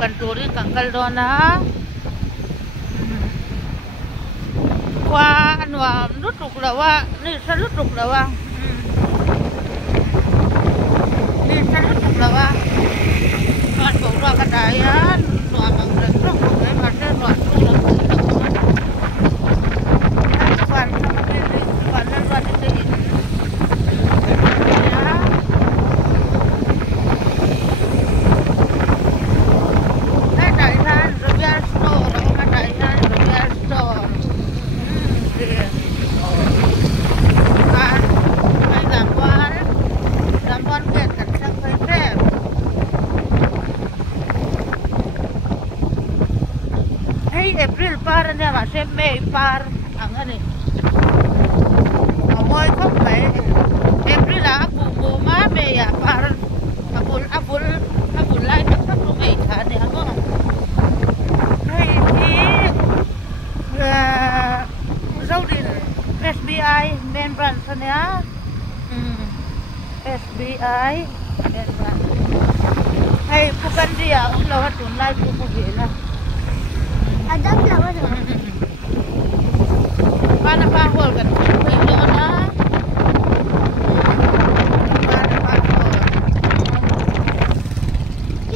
กันตัวนี้กังกัลโดนะกว่าอันว่ารู้ตุกแล้วว่านี่ฉันรู้ตุกแล้วว่านี่ฉันรู้ตุกแล้วว่าการบอกว่ากระดาษหน่วยบางเรื่องต้องไปมาเรื่องหน่วยตู้เราตู้เราวันทำมาเป็นวันนั้นวันนี้April par niya kasi May par ang ano amoy ko ba April ako May par apul lai sa May ka niya mo hey ni Saudi SBI main branch niya SBI main branch hey bukan dia lawat tunai ko na ada berapa tu? Mana pahol kan? Video na.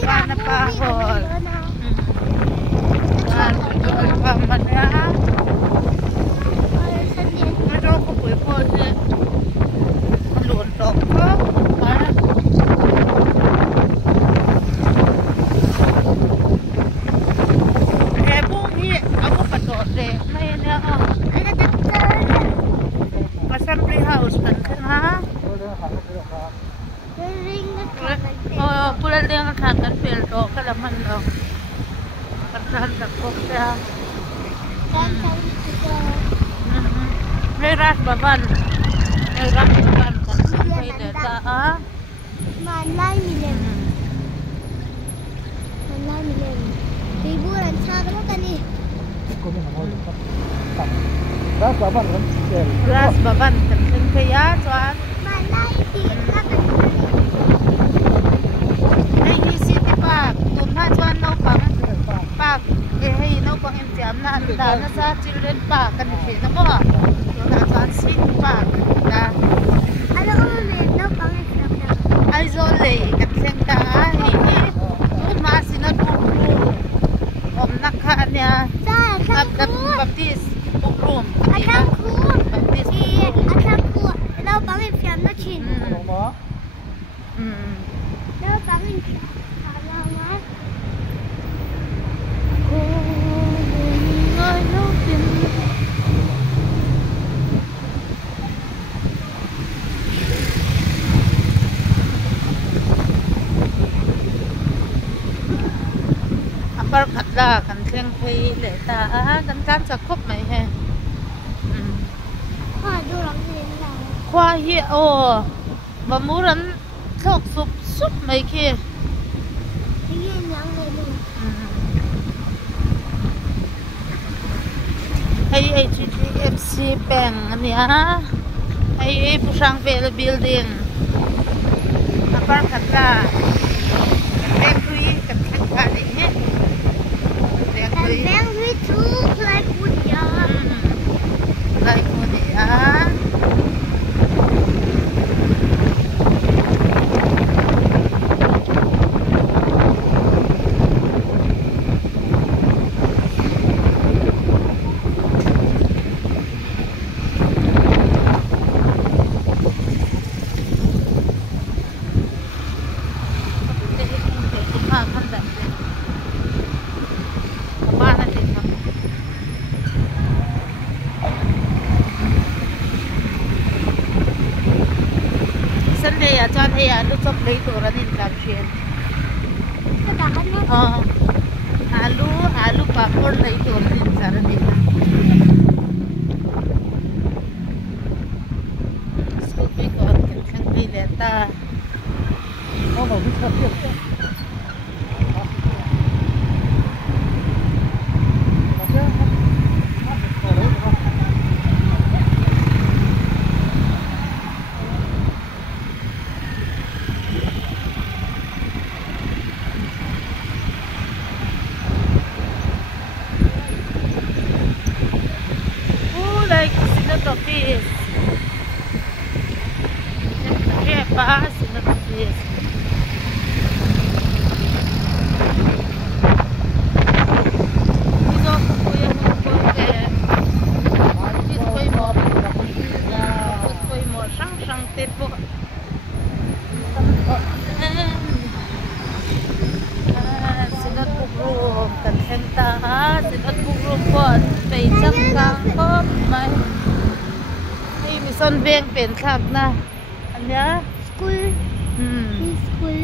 Mana pahol? Mana paman ya? Macam aku pun ni. Luar toko. Mana? Aku patut deh, mainnya ada dokter, assembly house kan ha? Oh, pulang dia ngatakan filter, kalau mana kerjaan takut ya. Merah baban kan sampai data ah. Malai milen. Liburan sana mo kani. Ras baban kan? Ras baban kan kaya soal. Malay di kan. Hey, city park. Tunha soal no pang park. Hey, no pang imtiam na anda na sa children park kan si na mo. Tunha soal swing park. Na. Ano ko no pang imtiam na. Ay zole kan senta hi. Masih na om nakanya baptis ukrum akan ku baptis akan ku lau bangin fiam na chin lau bangin kalau mah ku ngồi lâu tin par khat la kan thleng phei le ta kan tan cha khop mai he ha du lam len la khwa hi o bamuran thok sup mai khi yin yang le lu hey HDFC bank ania hey pusang vel building par khat la bakery kan thleng ka ni he and then we took like wood ya like wood ya Sunday à cho thấy lúc chốc lấy tụi nó nên làm chuyện. Alu papor lấy tụi nó nên sao nên làm. Scoopy còn cái đi để ta. Nó vào cái sân tiếp. fish. Siapa sinat fish. Iso ko yung kote. Koy mo sang tipo. Sinat bugrom kan henta sinat bugrom poไปจังกางก็ไม่นี่มีส้นเวียงเป็นคักนะอันเนี้ย School. School.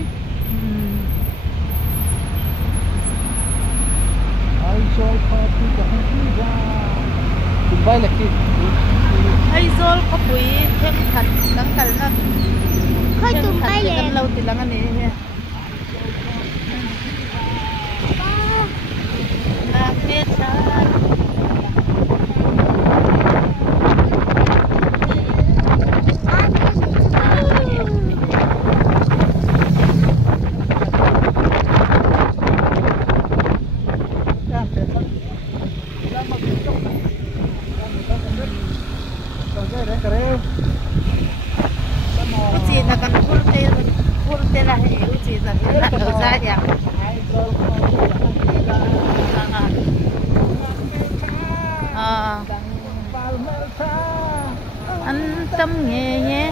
I saw coffee the Hankiza. Goodbye, Lucky. ไอ้โซลก็ปุ๋ยเข้มขัดตั้งกันนะ Khơi tụm bay กัน lên. เราติดลังอันนี้เนี่ยนาเทชา Uci na kan fulte lah uci na sayang. Antam nghe.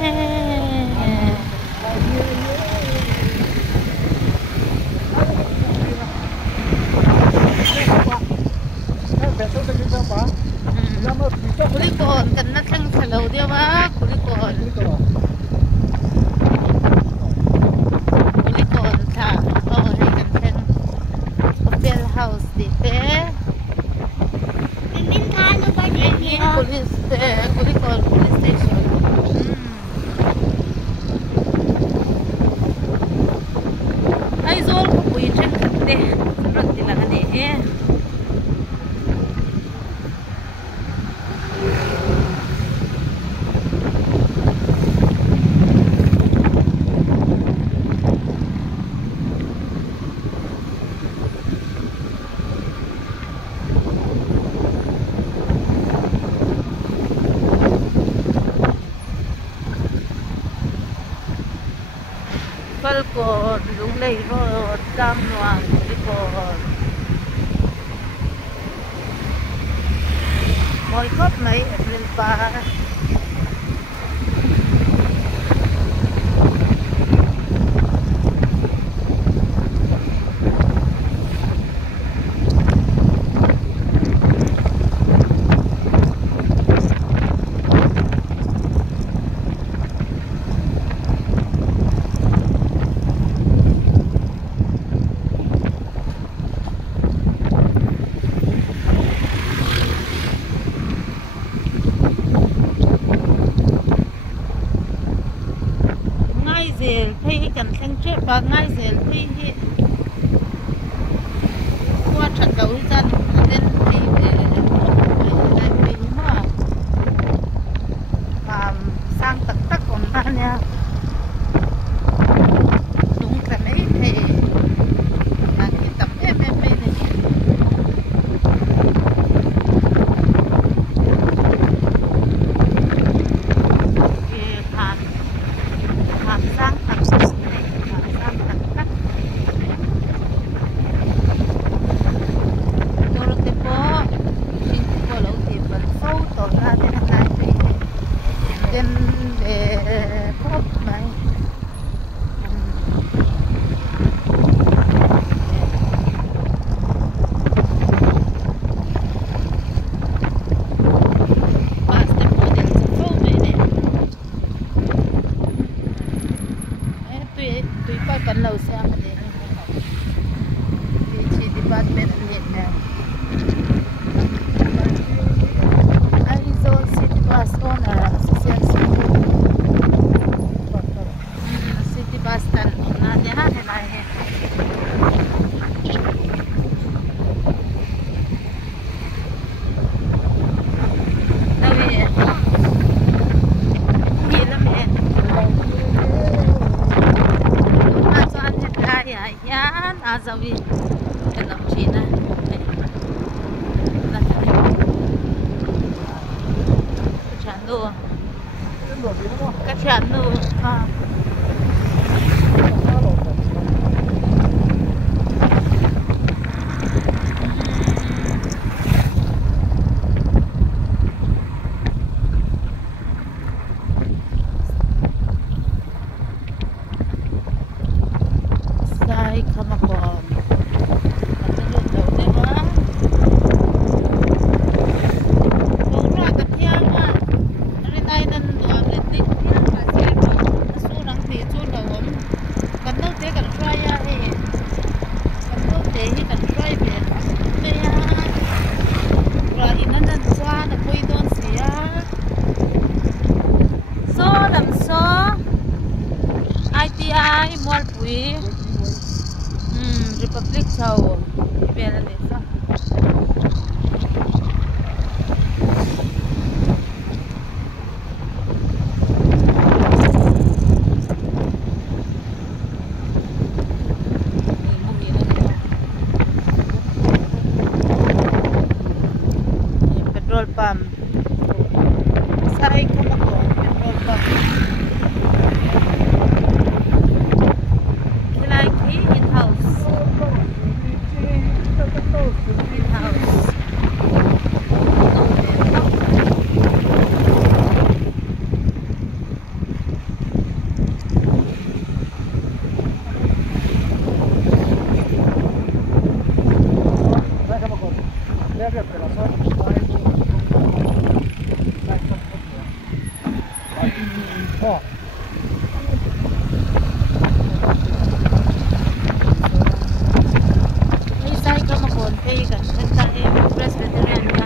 Kulikon kan na kang salaw dia ba kulikon. Kulikon ta. Oh, hay kan kang hotel house dito. Mình tha nó bay Ini lên. kulikon police station. Ay zol ko po yung kate. Sarap tilangan eh. Falcon, Lunglay Road, Damnuang, Falcon. Mọi khớp mấy lên ba. Thấy cần thanh chết và ngay giờ thấy qua trận đấu dân nên thì lại mình mà sang tận tắc còn ta nha đúng cái mấy thì là cái tấm em này sang tận pump. Sai Kamakon petrol pump. Kilaki in-house. In-house. Oh. Ay, sai Kamakon. Pagan. Kanta Presbyterian ka.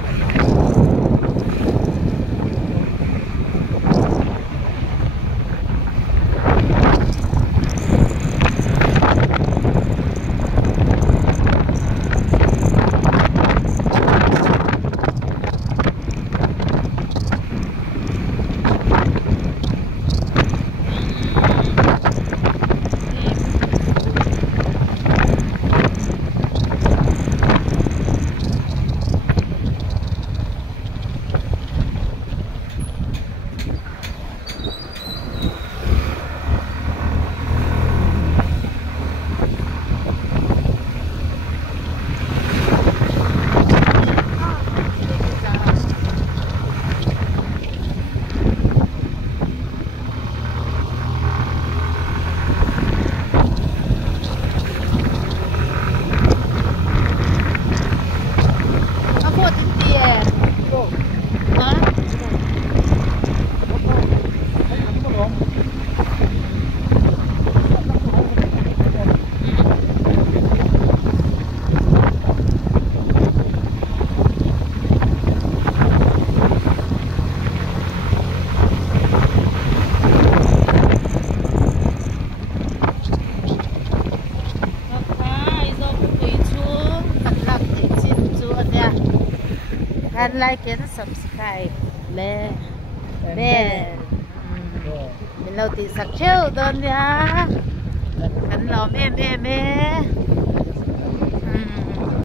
Can like and subscribe และแม่เป็นเราติดสักเชี่ยวตอนเนี้ยกันเราแม่